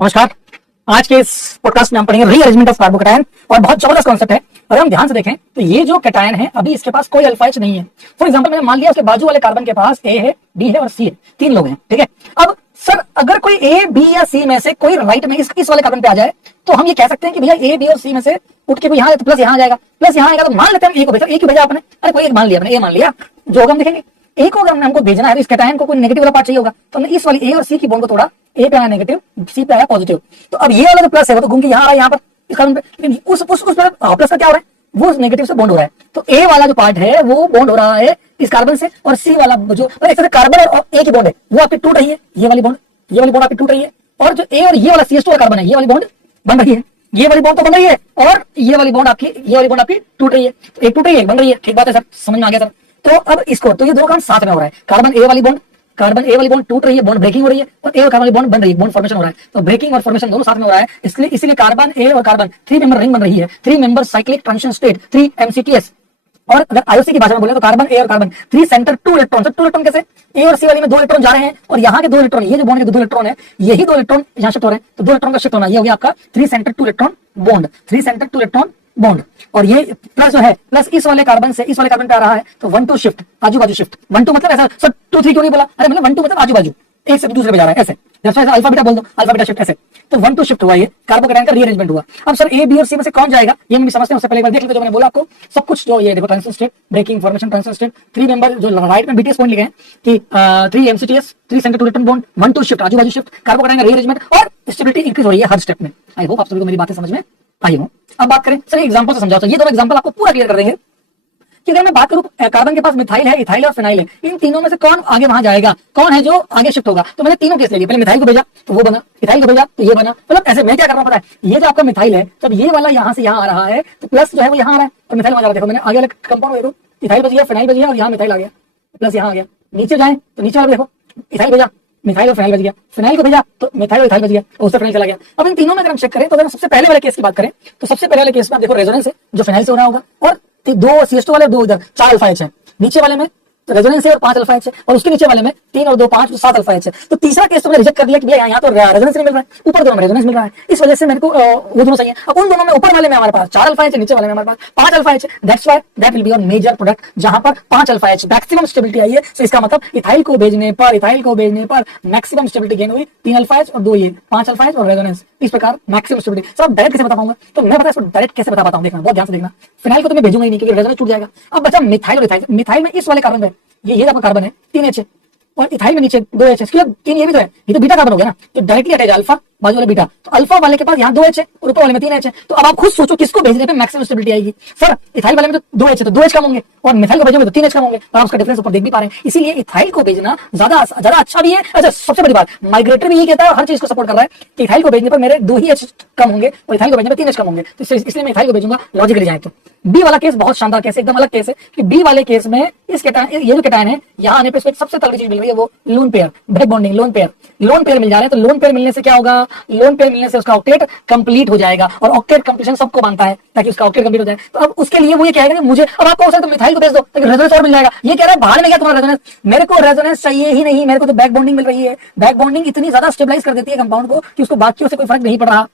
नमस्कार। आज के इस पॉडकास्ट में हम पढ़ेंगे रीअरेंजमेंट ऑफ कार्बोकैटायन और बहुत जबरदस्त कॉन्सेप्ट है। अगर हम ध्यान से देखें तो ये जो कैटायन है अभी इसके पास कोई अल्फा एच नहीं है। फॉर एग्जांपल मैंने मान लिया उसके बाजू वाले कार्बन के पास ए है, बी है और सी है, तीन लोग हैं, ठीक है। अब सर अगर कोई ए, बी या सी में से कोई राइट में इस वाले कार्बन पे आ जाए तो हम ये कह सकते हैं कि भैया ए, बी और सी में से उठ के कोई यहाँ प्लस यहाँ आ जाएगा, प्लस यहाँ आएगा तो मान लेते हैं ए को भेजा, ए क्यों भेजा आपने? अरे कोई एक मान लिया, आपने ए मान लिया, जो होगा हम देखेंगे। ए को अगर हमको भेजना है इस कैटायन को कोई नेगेटिव वाला पार्ट चाहिए होगा तो हमने इस वाली ए और सी की बॉन्ड को तोड़ा, ए पे आया नेगेटिव, सी पे आया पॉजिटिव। तो अब ये वाला जो प्लस है वो तो घूम के यहाँ आ रहा है यहाँ पर इस कार्बन पे, लेकिन उस प्लस का क्या हो रहा है, वो उस नेगेटिव से बॉन्ड हो रहा है। तो ए वाला जो पार्ट है वो बॉन्ड हो रहा है इस कार्बन से, और सी वाला जो एक तरह से कार्बन और ए की बॉन्ड है वो आपकी टूट रही है, ये वाली बॉन्ड आपकी टूट रही है, और जो ए और ये वाला CH2 वाला कार्बन है ये वाली बॉन्ड बन रही है, ये वाली बॉन्ड तो बन रही है, और ये वाली बॉन्ड आपकी टूट रही है। तो एक टूट रही है, एक बन रही है, ठीक बात है सर, समझ में आ गया सर। तो अब इसको तो ये दोनों काम साथ में हो रहा है, कार्बन ए वाली बॉन्ड टूट रही है, बॉन्ड ब्रेकिंग हो रही है, और ए और कार्बन वाली बॉन्ड बन रही है, बॉन्ड फॉर्मेशन हो रहा है। तो ब्रेकिंग और फॉर्मेशन दोनों साथ में हो रहा है, इसलिए कार्बन ए और कार्बन 3 मेंबर रिंग बन रही है, 3 member cyclic transition state, 3 MCTS। और अगर आईओसी की भाषा में बोले तो कार्बन ए और carbon 3 centre 2 electron. Sir 2 electron कैसे? ए और सी वाली में 2 इलेक्ट्रॉन जा रहे हैं और यहाँ के 2 इलेक्ट्रॉन, ये जो बॉन्ड के 2 इलेक्ट्रॉन है, यही 2 इलेक्ट्रॉन यहाँ शिफ्ट हो रहे हैं, तो 2 इलेक्ट्रॉन का शिफ्ट होना, ये हो गया आपका 3 centre 2 electron bond, 3 centre 2 electron bond. और ये प्लस जो है प्लस इस वाले कार्बन से इस वाले कार्बन पे आ रहा है, तो 1 2 शिफ्ट, आजू बाजू शिफ्ट। 1 2 मतलब ऐसा सर 2 3 क्यों नहीं बोला? अरे मतलब 1 2 मतलब आजू बाजू, एक से दूसरे पे जा रहा है ऐसे, जैसे अल्फा बीटा बोल दो, अल्फा बीटा शिफ्ट ऐसे। तो 1 2 शिफ्ट हुआ, ये कार्बोकैटायन का रीअरेंजमेंट हुआ। अब सर ए, बी और सी में से कौन जाएगा ये हम भी समझते हैं। उससे पहले एक बार देख लेते जो मैंने बोला आपको सब कुछ, जो ये देखो transition state, breaking, formation, transition state, 3 member जो राइट में BTS पॉइंट लिखे हैं कि 3 MCTS, 3 centre 2 electron bond, 1 2 shift, आजू बाजू शिफ्ट, कार्बोकैटायन का रीअरेंजमेंट और स्टेबिलिटी इंक्रीज हो रही है हर स्टेप में। आई होप आप सभी को मेरी बातें समझ में आई हो। अब बात करें सर एग्जांपल से समझाओ, ये दोनों एग्जांपल आपको पूरा क्लियर कर देंगे कि अगर मैं बात करूं कार्बन के पास मिथाइल है, इथाइल और फिनाइल है, इन तीनों में से कौन आगे वहां जाएगा, कौन है जो आगे शिफ्ट होगा। तो मैंने तीनों केस ले लिए, पहले मिथाइल को भेजा तो वो बना, इथाइल को भेजा तो ये बना। मतलब ऐसे मैं क्या कर रहा हूं पता है, ये जो आपका मिथाइल है जब ये वाला यहाँ से यहाँ आ रहा है तो प्लस जो है वो यहाँ आ रहा है और मिथाइल वहां जा रहा है। देखो मैंने आगे वाले कंपाउंड देखो, इथाइल बच गया, फिनाइल बच गया और यहाँ मिथाइल आ गया, प्लस यहाँ आ गया। नीचे जाए तो नीचे वाले देखो, इथाइल भेजा, मिथाइल और फिनाइल बच गया, फिनाइल को भेजा तो मिथाइल और इथाइल बच गया, उससे फिनाइल चला गया। अब इन तीनों में अगर हम चेक करें तो अगर सबसे पहले वाले केस की बात करें तो सबसे पहले वाले केस में आप देखो रेजोनेंस है जो फिनाइल से हो रहा होगा, और 2 CH2 वाले, 2 इधर, 4 अल्फा एच है, नीचे वाले में रेजोनेंस है और 5 अल्फा एच है, और उसके नीचे वाले में 3 और 2 5 7 अल्फा एच है। तो तीसरा केस तो मैंने रिजेक्ट कर दिया कि भैया यहाँ तो रेजोनेंस नहीं मिल रहा है, ऊपर दोनों में रेजोनेंस मिल रहा है, इस वजह से मेरे को वो दोनों सही है। अब उन दोनों में ऊपर वाले में हमारे पास 4 अल्फा एच है, नीचे वाले में हमारे पास 5 अल्फा एच है, that's why that will be your major product, जहां पर 5 अल्फा एच मैक्सिमम स्टेबिलिटी आई है। तो इसका मतलब इथाइल को भेजने पर मैक्सिमम स्टेबिलिटी गेन हुई, 3 अल्फा एच और 2 ये 5 अल्फा एच और रेजोनेंस, इस प्रकार मैक्सिमम स्टेबिलिटी। सर डायरेक्ट कैसे बता पाऊंगा? तो मैं पता है इसको डायरेक्ट कैसे बता पाता हूं, देखना बहुत ध्यान से देखना। फिनाइल को तो मैं भेजूंगा ही नहीं क्योंकि रेजोनेंस टूट जाएगा। अब बचा मिथाइल और इथाइल। मिथाइल में इस वाले कार्बन में ये आपका कार्बन है 3 एच है, और इथाइल में नीचे 2 एच है, 3 ये भी तो है, ये तो बीटा कार्बन हो गया ना, तो डायरेक्टली हटेगा अल्फा, बाजू वाले बीटा, तो अल्फा वाले के पास यहाँ 2 एच है और ऊपर वाले में 3 एच है। तो अब आप खुद सोचो किसको भेजने पे मैक्सिमम स्टेबिलिटी आएगी। सर इथाइल वाले में तो 2 एच है तो 2 एच कम होंगे, और मिथाइल को भेजोगे तो 3 एच कम होंगे, और आप उसका डिफरेंस ऊपर देख भी पा रहे हैं। इसीलिए इथाइल को भेजना ज्यादा अच्छा भी है। अच्छा सबसे बड़ी बात, माइग्रेटर भी यही कहता है, हर चीज को सपोर्ट कर रहा है कि इथाइल को भेजने पर मेरे 2 ही एच कम होंगे और इथाइल को भेजने पर 3 एच कम होंगे, तो इसलिए मैं इथाइल को भेजूंगा लॉजिकली जाए तो। बी वाला केस बहुत शानदार केस है, एकदम अलग केस है कि बी वाले केस में इस कैटायन, ये जो कैटायन है यहाँ आने पे इसको सबसे तगड़ी चीज मिल रही है, वो lone pair, back bonding, lone pair मिल जा रहा है। तो लोन पेयर मिलने से क्या होगा, लोन पेयर मिलने से उसका ऑक्टेट कंप्लीट हो जाएगा, और ऑक्टेट कंप्लीशन सबको मानता है ताकि उसका ऑक्टेट कंप्लीट हो जाए। तो अब उसके लिए वो ये कहेगा कि मुझे, अब आपको हो सकता है तो मिथाइल को भेज दो ताकि रेजोनेंस और मिल जाएगा। ये कह रहा है बाहर में गया तुम्हारा रेजोनेंस, मेरे को रेजोनेंस चाहिए ही नहीं, मेरे को तो बैक बॉन्डिंग मिल रही है। बैक बॉन्डिंग इतनी ज्यादा स्टेबलाइज कर देती है कंपाउंड को कि उसको बाकियों से कोई फर्क नहीं पड़ रहा।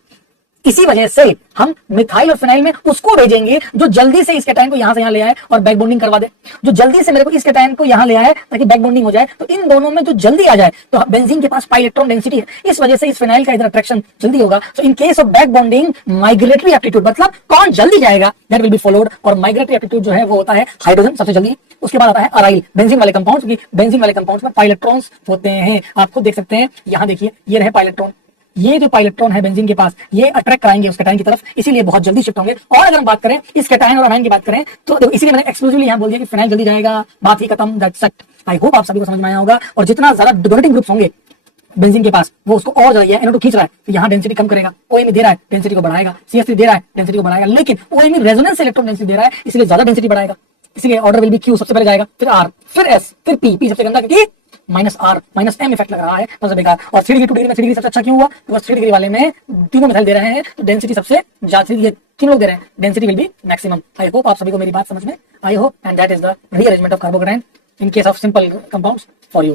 इसी वजह से हम मिथाइल और फिनाइल में उसको भेजेंगे जो जल्दी से इस कैटायन को यहां से यहां ले आए और बैक बॉन्डिंग करवा दे, जो जल्दी से मेरे को इस कैटायन को यहां ले आए ताकि बैक बॉन्डिंग हो जाए। तो इन दोनों में जो जल्दी आ जाए, तो बेंजीन के पास पाई इलेक्ट्रॉन डेंसिटी है, इस वजह से इस फिनाइल का इधर अट्रैक्शन जल्दी होगा। So in case of back bonding migratory aptitude, मतलब कौन जल्दी जाएगा, दैट विल बी फॉलोड। और माइग्रेटरी एप्टीट्यूड जो है वो होता है हाइड्रोजन सबसे जल्दी, उसके बाद आता है अराइल, बेंजीन वाले कंपाउंड्स, क्योंकि बेंजीन वाले कंपाउंड्स में पाई इलेक्ट्रॉन्स होते हैं। आप खुद देख सकते हैं, यहां देखिए ये रहे पाई इलेक्ट्रॉन, ये जो पाई इलेक्ट्रॉन है बेंजीन के पास, ये अट्रैक्ट कराएंगे उस कैटायन की तरफ, इसीलिए बहुत जल्दी शिफ्ट होंगे। और अगर हम बात करें इस कैटायन और अनायन की बात करें तो इसीलिए मैंने एक्सक्लूसिवली यहां बोल दिया कि फिनाइल जल्दी जाएगा, बात ही खत्म, दैट्स इट। आई होप आप सभी को समझ में आया होगा। और जितना ज्यादा डोनेटिंग ग्रुप्स होंगे बेंजीन के पास, वो उसको और ज्यादा NO2 खींच रहा है तो यहाँ डेंसिटी कम करेगा, OMe दे रहा है डेंसिटी को बढ़ाएगा, CH3 दे रहा है डेंसिटी को बढ़ाएगा, लेकिन OMe रेजोनेंस इलेक्ट्रॉन डेंसिटी दे रहा है इसलिए ज्यादा डेंसिटी बढ़ाएगा। इसलिए ऑर्डर विल बी Q सबसे पहले जाएगा, फिर R, फिर S, फिर P सबसे गंदा क्योंकि -R -M इफेक्ट लग रहा है, सबसे बेकार। और 3 डिग्री 2 डिग्री में 3 डिग्री सबसे अच्छा क्यों हुआ? तो 3 डिग्री वाले में तीनों मिथाइल दे रहे हैं तो डेंसिटी सबसे ज्यादा, ये 3 लोग दे रहे हैं, density will be maximum. I hope आप सभी को मेरी बात समझ में आई हो, and that is the rearrangement of carbocation in case of simple compounds for you.